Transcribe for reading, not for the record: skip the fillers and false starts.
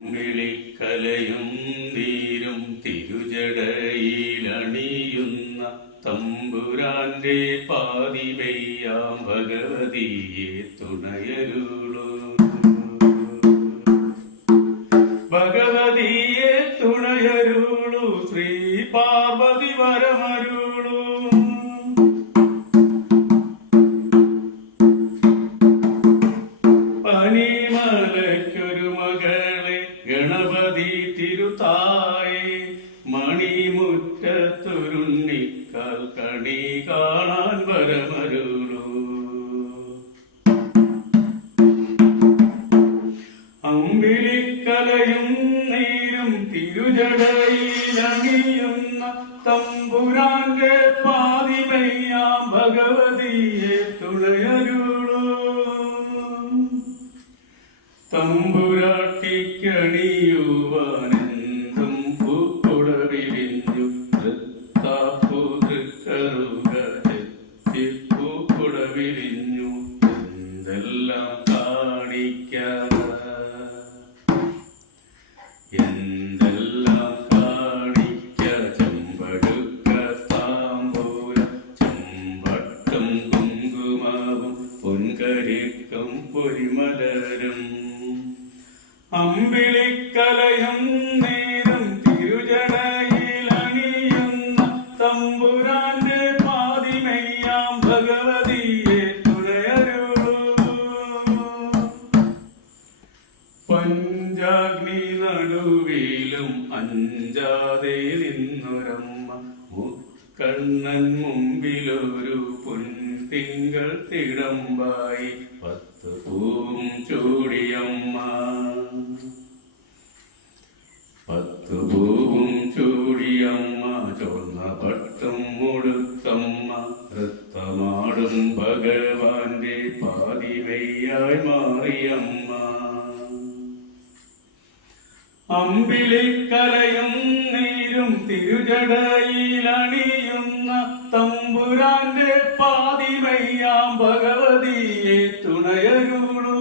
വിളിക്കലയും നീരും തിരുജടയിലണിയുന്ന തമ്പുരാന്റെ പാതിവയ്യാം ഭഗവതിയെ തുണയരുളൂ. ഭഗവതിയെ തുണയരുളൂ. ശ്രീ പാർവതി വരമരുളൂ. പനിമലയ്ക്കൊരു മകളെ ഗണപതി തിരുതായേ, മണിമുറ്റത്തൊരുണ്ണിക്കാൽ കണി കാണാൻ വരമരുളൂ. അമ്പിളിക്കലയും നീരും തിരുജടയിലണിയുന്ന തമ്പുരാന്റെ പാതിമയ്യാം ഭഗവതിയെ തുണയരുളൂ. തമ്പുരാട്ടിക്കണിയുവാനെന്തും പൂക്കുട വിരിഞ്ഞു പൂക്കുട വിരിഞ്ഞു എന്തെല്ലാം കാണിക്കാൻ എന്തെല്ലാം കാണിക്ക. ചെമ്പടുക്ക താമ്പൂല ചെമ്പട്ടും കുങ്കുമാവും പൊൻകരിക്കും പൊരിമലരും. അമ്പിളിക്കലയും നീരും തിരുജടയിലണിയുന്ന തമ്പുരാന്റെ പാതിമയ്യാം ഭഗവതിയെ തുണയരുളൂ. പഞ്ചാഗ്നി നടുവിലും അഞ്ചാതെ നിന്നൊരമ്മ, മുക്കണ്ണൻ മുമ്പിലൊരു പൊൻതിങ്കൾ തിടമ്പായി 10 പൂവും ചൂടിയമ്മ. 10 പൂവും ചൂടിയമ്മ, ചുവന്ന പട്ടും മുടുത്തമ്മ, നൃത്തമാടും ഭഗവാന്റെ പാതിവയ്യായി മാറിയമ്മ. അമ്പിളിക്കലയും നീരും തിരുജടയിലണിയുന്ന തമ്പുരാന്റെ പാതിമയ്യാം ഭഗവതിയെ തുണയരുളൂ.